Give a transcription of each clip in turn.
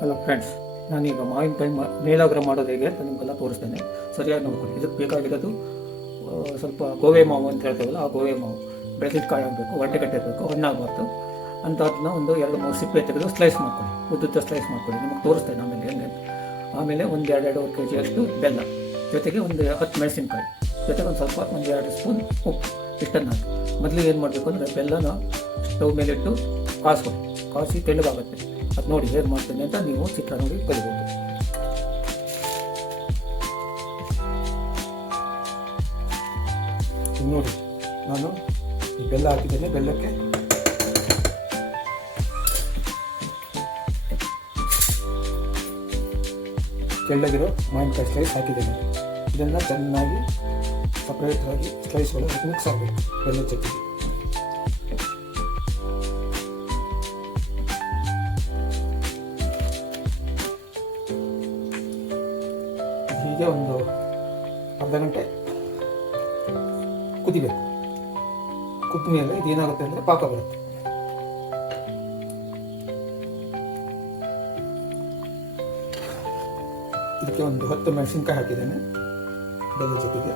Hello friends, ನಾನೀಗ ಮಾವಿನಕಾಯಿ ಮೇಲಾಗ್ರ ಮಾಡೋದು ಹೇಗೆ ಅಂತ ನಿಮಗೆಲ್ಲ ತೋರಿಸ್ತೇನೆ. ಸರಿಯಾಗಿ ನೋಡ್ಕೊಳ್ಳಿ. ಇದಕ್ಕೆ ಬೇಕಾಗಿರೋದು ಸ್ವಲ್ಪ ಗೋವೆ ಮಾವು ಅಂತ ಹೇಳ್ತೇವಲ್ಲ, ಆ ಗೋವೆ ಮಾವು ಬೆಳೆದಿದ್ದ ಕಾಯಿ ಆಗಬೇಕು, ಹೊಟ್ಟೆಗಟ್ಟೆ ಬೇಕು, ಹಣ್ಣಾಗಬಾರ್ದು ಅಂತ. ಅದನ್ನ ಒಂದು 2-3 ಸಿಪ್ಪೆ ತೆಗೆದು ಸ್ಲೈಸ್ ಮಾಡ್ಕೊಳ್ಳಿ, ಉದ್ದುತ್ತ ಸ್ಲೈಸ್ ಮಾಡ್ಕೊಳ್ಳಿ. ನಿಮಗೆ ತೋರಿಸ್ತೇನೆ ಆಮೇಲೆ ಹೆಂಗೆ. ಆಮೇಲೆ ಒಂದು 2-2 kg ಅಷ್ಟು ಬೆಲ್ಲ, ಜೊತೆಗೆ ಒಂದು 10 ಮೆಣಸಿನ್ಕಾಯಿ, ಜೊತೆಗೆ ಒಂದು ಸ್ವಲ್ಪ 1-2 ಸ್ಪೂನ್ ಉಪ್ಪು, ಇಷ್ಟನ್ನು ಹಾಕಿ ಮೊದಲಿಗೆ ಏನು ಮಾಡಬೇಕು ಅಂದರೆ ಬೆಲ್ಲನ ಸ್ಟವ್ ಮೇಲಿಟ್ಟು ಕಾಸಿ ತೆಳ್ಳಗಾಗುತ್ತೆ. ಅದು ನೋಡಿ ಹೇಗೆ ಮಾಡ್ತೇನೆ ಅಂತ ನೀವು ಚಿತ್ರ ನೋಡಿ ಕಲಿಬೋದು. ನೋಡಿ, ನಾನು ಈ ಬೆಲ್ಲ ಹಾಕಿದ್ದೇನೆ. ಬೆಲ್ಲಕ್ಕೆ ತೆಳ್ಳಗಿರೋ ಮಾವಿನಕಾಯಿ ಸ್ಲೈಸ್ ಹಾಕಿದ್ದೇನೆ. ಇದನ್ನು ಚೆನ್ನಾಗಿ ಸಪ್ರೇಟಾಗಿ ಸ್ಲೈಸ್ ಒಳಗೆ ಮಿಕ್ಸ್ ಆಗಬೇಕು ಬೆಲ್ಲದ ಜೊತೆಗೆ. ಹೀಗೆ ಒಂದು ಅರ್ಧ ಗಂಟೆ ಕುದಿಬೇಕು. ಕುದ್ದ ಮೇಲೆ ಇದೇನಾಗುತ್ತೆ ಅಂದರೆ ಪಾಕ ಬರುತ್ತೆ. ಇದಕ್ಕೆ ಒಂದು 10 ಮೆಣಸಿನ್ಕಾಯಿ ಹಾಕಿದ್ದೇನೆ ಬೆಲ್ಲ ಜೊತೆಗೆ.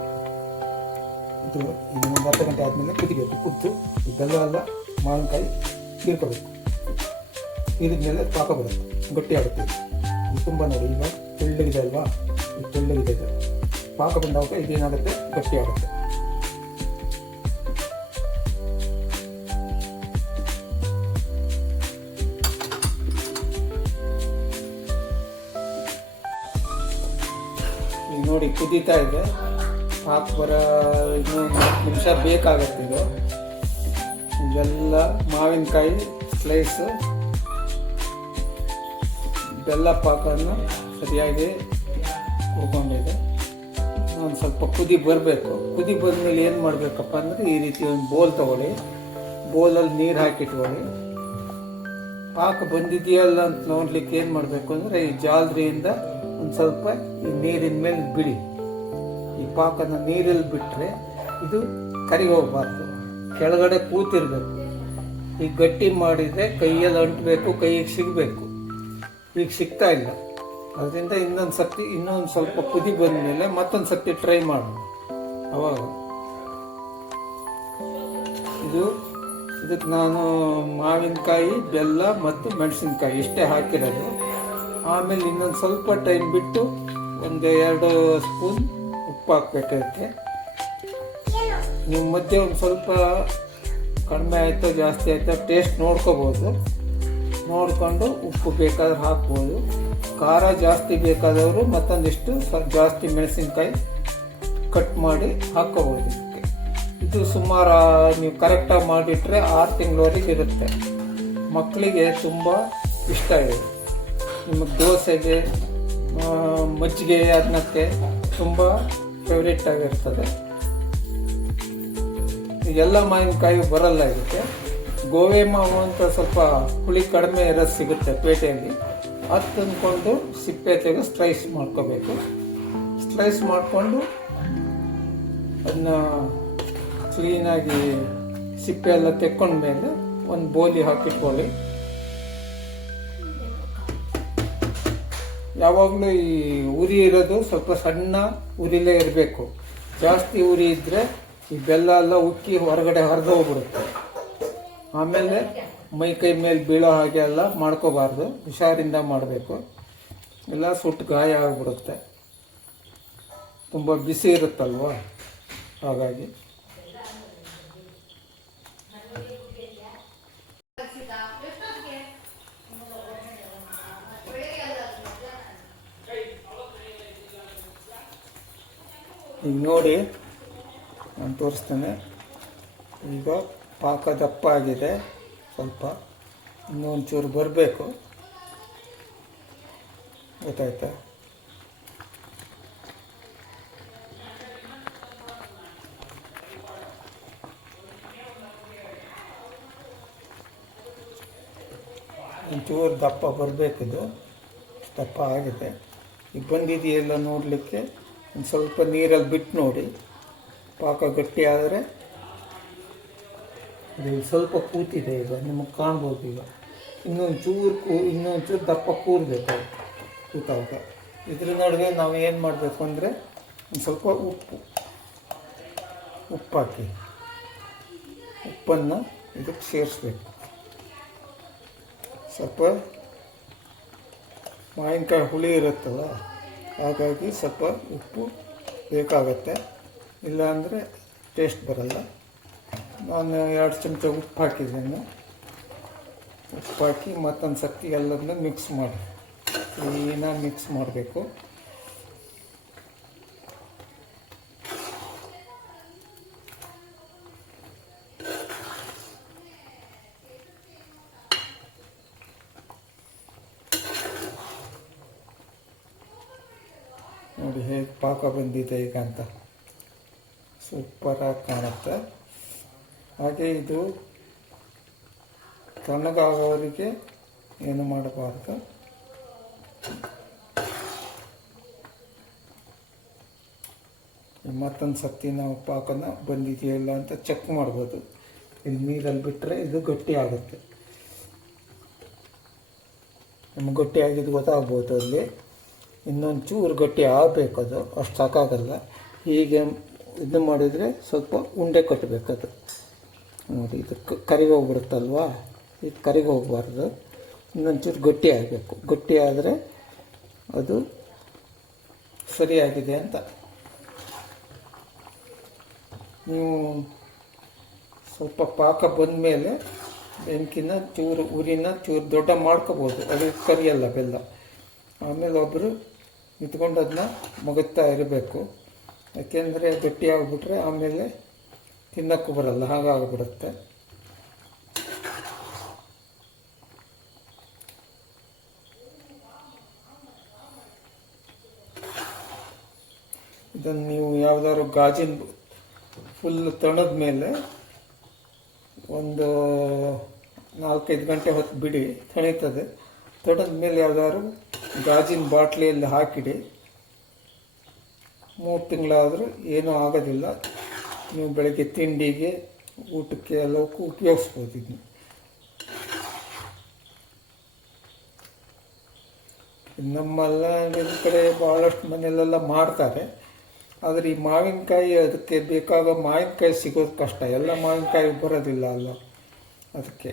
ಇದು ಒಂದು ಅರ್ಧ ಗಂಟೆ ಆದಮೇಲೆ ಕುದಿಬೇಕು. ಕುದ್ದು ಈ ಬೆಲ್ಲ ಎಲ್ಲ ಮಾವಿನಕಾಯಿ ಹೀರ್ಕೋಬೇಕು. ಹೀರಿದ ಮೇಲೆ ಪಾಕ ಬರುತ್ತೆ, ಗಟ್ಟಿ ಆಗುತ್ತೆ. ಇದು ತುಂಬ ನೋಡಿ, ಈಗ ತೆಳ್ಳಗಿದೆ ಅಲ್ವಾ, ಇದು ತೆಳ್ಳಗಿದೆ. ಪಾಕ ಬಂದಾಗ ಇದೇನಾಗುತ್ತೆ, ಗಟ್ಟಿ ಆಗುತ್ತೆ. ಈಗ ನೋಡಿ ಕುದೀತಾ ಇದೆ. ಪಾಕ ಬರೋ ಇನ್ನೊಂದು 10 ನಿಮಿಷ ಬೇಕಾಗುತ್ತೆ. ಇದು ಇದೆಲ್ಲ ಮಾವಿನಕಾಯಿ ಸ್ಲೈಸು ಬೆಲ್ಲ ಪಾಕವನ್ನು ಸರಿಯಾಗಿ ಹುರ್ಕೊಂಡಿದೆ. ಒಂದು ಸ್ವಲ್ಪ ಕುದಿ ಬರಬೇಕು. ಕುದಿ ಬಂದಮೇಲೆ ಏನು ಮಾಡಬೇಕಪ್ಪ ಅಂದರೆ, ಈ ರೀತಿ ಒಂದು ಬೋಲ್ ತೊಗೊಳ್ಳಿ. ಬೋಲಲ್ಲಿ ನೀರು ಹಾಕಿಟ್ಕೊಳ್ಳಿ. ಪಾಕ ಬಂದಿದೆಯಲ್ಲ ಅಂತ ನೋಡ್ಲಿಕ್ಕೆ ಏನು ಮಾಡಬೇಕು ಅಂದರೆ, ಈ ಜಾಲರಿಯಿಂದ ಒಂದು ಸ್ವಲ್ಪ ಈ ನೀರಿನ ಮೇಲೆ ಬಿಡಿ. ಈ ಪಾಕನ ನೀರಲ್ಲಿ ಬಿಟ್ಟರೆ ಇದು ಕರಿ ಹೋಗಬಾರ್ದು, ಕೆಳಗಡೆ ಕೂತಿರ್ಬೇಕು. ಈಗ ಗಟ್ಟಿ ಮಾಡಿದರೆ ಕೈಯಲ್ಲಿ ಅಂಟಬೇಕು, ಕೈಗೆ ಸಿಗಬೇಕು. ಈಗ ಸಿಗ್ತಾ ಇಲ್ಲ. ಅದರಿಂದ ಇನ್ನೊಂದು ಸ್ವಲ್ಪ ಕುದಿ ಬಂದಮೇಲೆ ಮತ್ತೊಂದು ಸರ್ತಿ ಟ್ರೈ ಮಾಡೋಣ. ಅವಾಗ ಇದಕ್ಕೆ ನಾನು ಮಾವಿನಕಾಯಿ, ಬೆಲ್ಲ ಮತ್ತು ಮೆಣಸಿನ್ಕಾಯಿ ಇಷ್ಟೇ ಹಾಕಿರೋದು. ಆಮೇಲೆ ಇನ್ನೊಂದು ಸ್ವಲ್ಪ ಟೈಮ್ ಬಿಟ್ಟು 1-2 ಸ್ಪೂನ್ ಉಪ್ಪು ಹಾಕ್ಬೇಕಾಗುತ್ತೆ. ನೀವು ಮಧ್ಯೆ ಒಂದು ಸ್ವಲ್ಪ ಕಡಿಮೆ ಆಯಿತೋ ಜಾಸ್ತಿ ಆಯಿತೋ ಟೇಸ್ಟ್ ನೋಡ್ಕೋಬೋದು. ನೋಡಿಕೊಂಡು ಉಪ್ಪು ಬೇಕಾದ್ರೆ ಹಾಕ್ಬೋದು. ಖಾರ ಜಾಸ್ತಿ ಬೇಕಾದವರು ಮತ್ತೊಂದಿಷ್ಟು ಜಾಸ್ತಿ ಮೆಣಸಿನ್ಕಾಯಿ ಕಟ್ ಮಾಡಿ ಹಾಕ್ಕೋಬೋದು. ಇದಕ್ಕೆ ಇದು ಸುಮಾರು ನೀವು ಕರೆಕ್ಟಾಗಿ ಮಾಡಿಟ್ರೆ 6 ತಿಂಗಳವರೆಗೆ ಇರುತ್ತೆ. ಮಕ್ಕಳಿಗೆ ತುಂಬ ಇಷ್ಟ ಇದೆ. ನಿಮಗೆ ದೋಸೆಗೆ, ಮಜ್ಜಿಗೆ ಅನ್ನಕ್ಕೆ ತುಂಬ ಫೇವ್ರೇಟ್ ಆಗಿರ್ತದೆ. ಎಲ್ಲ ಮಾವಿನಕಾಯಿ ಬರಲ್ಲ ಇದಕ್ಕೆ. ಗೋವೆ ಮಾವು ಅಂತ ಸ್ವಲ್ಪ ಹುಳಿ ಕಡಿಮೆ ಇರೋದು ಸಿಗುತ್ತೆ ಪೇಟೆಯಲ್ಲಿ. ಅದು ತಂದ್ಕೊಂಡು ಸಿಪ್ಪೆ ತೆಗೆದು ಸ್ಲೈಸ್ ಮಾಡ್ಕೋಬೇಕು. ಸ್ಲೈಸ್ ಮಾಡಿಕೊಂಡು ಅದನ್ನ ಕ್ಲೀನಾಗಿ ಸಿಪ್ಪೆ ಎಲ್ಲ ತೆಕ್ಕೊಂಡ್ಮೇಲೆ ಒಂದು ಬೋಲಿ ಹಾಕಿಟ್ಕೊಳ್ಳಿ. ಯಾವಾಗಲೂ ಈ ಉರಿ ಇರೋದು ಸ್ವಲ್ಪ ಸಣ್ಣ ಉರಿಲೇ ಇರಬೇಕು. ಜಾಸ್ತಿ ಉರಿ ಇದ್ದರೆ ಈ ಬೆಲ್ಲ ಎಲ್ಲ ಉಕ್ಕಿ ಹೊರಗಡೆ ಹರಿದು ಹೋಗ್ಬಿಡುತ್ತೆ. ಆಮೇಲೆ ಮೈ ಕೈ ಮೇಲೆ ಬೀಳೋ ಹಾಗೆ ಎಲ್ಲ ಮಾಡ್ಕೋಬಾರ್ದು, ಹುಷಾರಿಂದ ಮಾಡಬೇಕು. ಎಲ್ಲ ಸುಟ್ಟು ಗಾಯ ಆಗಿಬಿಡುತ್ತೆ, ತುಂಬ ಬಿಸಿ ಇರುತ್ತಲ್ವ, ಹಾಗಾಗಿ. ಈಗ ನೋಡಿ, ನಾನು ತೋರಿಸ್ತೇನೆ. ಈಗ ಪಾಕ ದಪ್ಪ ಆಗಿದೆ, ಸ್ವಲ್ಪ ಇನ್ನೊಂಚೂರು ಬರಬೇಕು. ಗೊತ್ತಾಯ್ತಾ? ಒಂಚೂರು ದಪ್ಪ ಬರಬೇಕಿದು. ದಪ್ಪ ಆಗಿದೆ. ಈಗ ಬಂದಿದೆಯಲ್ಲ ನೋಡಲಿಕ್ಕೆ ಒಂದು ಸ್ವಲ್ಪ ನೀರಲ್ಲಿ ಬಿಟ್ಟು ನೋಡಿ. ಪಾಕ ಗಟ್ಟಿ ಆದರೆ ಇದು ಸ್ವಲ್ಪ ಕೂತಿದೆ. ಈಗ ನಿಮಗೆ ಕಾಣ್ಬೋದು. ಈಗ ಇನ್ನೊಂಚೂರು ದಪ್ಪ ಕೂರಬೇಕು ಕೂತಾಗ. ಇದ್ರ ನಡುವೆ ನಾವು ಏನು ಮಾಡಬೇಕು ಅಂದರೆ ಒಂದು ಸ್ವಲ್ಪ ಉಪ್ಪು ಹಾಕಿ ಉಪ್ಪನ್ನು ಇದಕ್ಕೆ ಸೇರಿಸ್ಬೇಕು. ಸ್ವಲ್ಪ ಮಾವಿನಕಾಯಿ ಹುಳಿ ಇರುತ್ತಲ್ಲ, ಹಾಗಾಗಿ ಸ್ವಲ್ಪ ಉಪ್ಪು ಬೇಕಾಗತ್ತೆ, ಇಲ್ಲಾಂದರೆ ಟೇಸ್ಟ್ ಬರಲ್ಲ. ನಾನು 2 ಚಮಚ ಉಪ್ಪು ಹಾಕಿದ್ದೀನಿ. ಉಪ್ಪು ಹಾಕಿ ಮತ್ತೊಂದು ಸರ್ತಿ ಎಲ್ಲದನ್ನ ಮಿಕ್ಸ್ ಮಾಡಿ ಕ್ಲೀನಾಗಿ ಮಿಕ್ಸ್ ಮಾಡಬೇಕು. ನೋಡಿ ಹೇಗೆ ಪಾಕ ಬಂದಿದೆ ಈಗ ಅಂತ, ಸೂಪರಾಗಿ ಕಾಣುತ್ತೆ. ಹಾಗೆ ಇದು ತಣ್ಣಗಾಗೋವರೆಗೆ ಏನು ಮಾಡಬಾರ್ದು. ಮತ್ತೊಂದು ಸರ್ತಿ ನಾವು ಪಾಕನ ಬಂದಿದೆಯೋ ಇಲ್ಲ ಅಂತ ಚೆಕ್ ಮಾಡ್ಬೋದು. ಇಲ್ಲಿ ನೀರಲ್ಲಿ ಬಿಟ್ಟರೆ ಇದು ಗಟ್ಟಿ ಆಗುತ್ತೆ. ನಮ್ಗೆ ಗಟ್ಟಿ ಆಗಿದ್ದು ಗೊತ್ತಾಗ್ಬೋದು. ಅಲ್ಲಿ ಇನ್ನೊಂದು ಚೂರು ಗಟ್ಟಿ ಆಗಬೇಕು, ಅದು ಅಷ್ಟು ಸಾಕಾಗಲ್ಲ. ಹೀಗೆ ಇದು ಮಾಡಿದರೆ ಸ್ವಲ್ಪ ಉಂಡೆ ಕಟ್ಟಬೇಕದು. ನೋಡಿ, ಇದು ಕರಿಗೆ ಹೋಗ್ಬಿಡುತ್ತಲ್ವಾ, ಇದು ಕರಿಗೆ ಹೋಗಬಾರ್ದು. ಇನ್ನೊಂಚೂರು ಗಟ್ಟಿ ಆಗಬೇಕು. ಗಟ್ಟಿ ಆದರೆ ಅದು ಸರಿಯಾಗಿದೆ ಅಂತ. ನೀವು ಸ್ವಲ್ಪ ಪಾಕ ಬಂದ ಮೇಲೆ ಬೆಂಕಿನ ಉರಿನ ಚೂರು ದೊಡ್ಡ ಮಾಡ್ಕೋಬೋದು, ಅದು ಕರಿಯಲ್ಲ ಬೆಲ್ಲ. ಆಮೇಲೆ ಒಬ್ಬರು ನಿಂತ್ಕೊಂಡು ಅದನ್ನ ಮಗುತ್ತಾ ಇರಬೇಕು, ಯಾಕೆಂದರೆ ಗಟ್ಟಿ ಆಗಿಬಿಟ್ರೆ ಆಮೇಲೆ ತಿನ್ನೋಕ್ಕೂ ಬರಲ್ಲ, ಹಾಗಾಗಿಬಿಡುತ್ತೆ. ಇದನ್ನು ನೀವು ಯಾವುದಾದ್ರು ಗಾಜಿನ ಫುಲ್ ತಣದ ಮೇಲೆ ಒಂದು 4-5 ಗಂಟೆ ಹೊತ್ತು ಬಿಡಿ, ತಣೀತದೆ. ತಣದ ಮೇಲೆ ಯಾವುದಾದ್ರು ಗಾಜಿನ ಬಾಟ್ಲಿಯಲ್ಲಿ ಹಾಕಿಡಿ. 3 ತಿಂಗಳಾದರೂ ಏನೂ ಆಗೋದಿಲ್ಲ. ನೀವು ಬೆಳಗ್ಗೆ ತಿಂಡಿಗೆ, ಊಟಕ್ಕೆ ಎಲ್ಲವಕ್ಕೂ ಉಪಯೋಗಿಸ್ಬೋದು ಇದನ್ನು. ನಮ್ಮೆಲ್ಲ ಕಡೆ ಭಾಳಷ್ಟು ಮನೆಯಲ್ಲೆಲ್ಲ ಮಾಡ್ತಾರೆ. ಆದರೆ ಈ ಮಾವಿನಕಾಯಿ, ಅದಕ್ಕೆ ಬೇಕಾಗೋ ಮಾವಿನಕಾಯಿ ಸಿಗೋದು ಕಷ್ಟ. ಎಲ್ಲ ಮಾವಿನಕಾಯಿ ಬರೋದಿಲ್ಲ ಅಲ್ಲ, ಅದಕ್ಕೆ.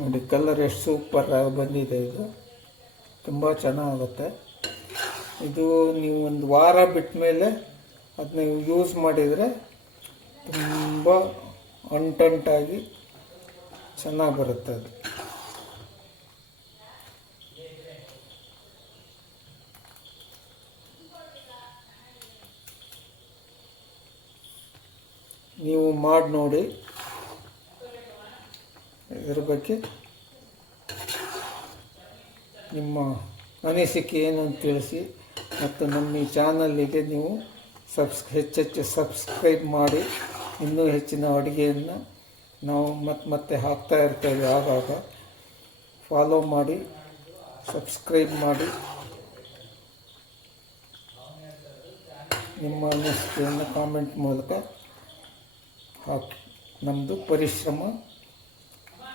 ನೋಡಿ ಕಲರ್ ಎಷ್ಟು ಸೂಪರ್ ಬಂದಿದೆ. ಇದು ತುಂಬ ಚೆನ್ನಾಗುತ್ತೆ. ಇದು ನೀವು ಒಂದು ವಾರ ಬಿಟ್ಟ ಮೇಲೆ ಅದನ್ನ ಯೂಸ್ ಮಾಡಿದರೆ ತುಂಬ ಅಂಟಂಟಾಗಿ ಚೆನ್ನಾಗಿ ಬರುತ್ತೆ ಅದು. ನೀವು ಮಾಡಿ ನೋಡಿ, ಇದರ ಬಗ್ಗೆ ನಿಮ್ಮ ಅನಿಸಿಕೆ ಏನು ಅಂತ ತಿಳಿಸಿ. ಮತ್ತು ನಮ್ಮ ಈ ಚಾನಲ್ಲಿಗೆ ನೀವು ಹೆಚ್ಚೆಚ್ಚು ಸಬ್ಸ್ಕ್ರೈಬ್ ಮಾಡಿ. ಇನ್ನೂ ಹೆಚ್ಚಿನ ಅಡುಗೆಯನ್ನು ನಾವು ಮತ್ತೆ ಹಾಕ್ತಾ ಇರ್ತೇವೆ. ಆಗಾಗ ಫಾಲೋ ಮಾಡಿ, ಸಬ್ಸ್ಕ್ರೈಬ್ ಮಾಡಿ. ನಿಮ್ಮ ಅನಿಸಿಕೆಯನ್ನು ಕಾಮೆಂಟ್ ಮೂಲಕ ಹಾಕಿ. ನಮ್ಮದು ಪರಿಶ್ರಮ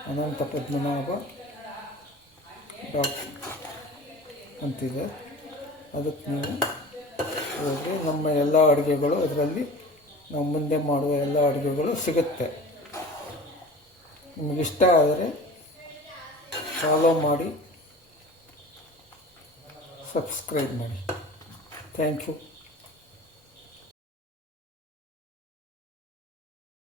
ಅನಂತ ಪದ್ಮನಾಭ ಡಾಕ್ಟರ್ ಅಂತಿದೆ. ಅದಕ್ಕೆ ನೀವು ಹೋಗಿ ನಮ್ಮ ಎಲ್ಲ ಅಡುಗೆಗಳು, ಅದರಲ್ಲಿ ನಾವು ಮುಂದೆ ಮಾಡುವ ಎಲ್ಲ ಅಡುಗೆಗಳು ಸಿಗುತ್ತೆ. ನಿಮಗಿಷ್ಟ ಆದರೆ ಫಾಲೋ ಮಾಡಿ, ಸಬ್ಸ್ಕ್ರೈಬ್ ಮಾಡಿ. Thank you.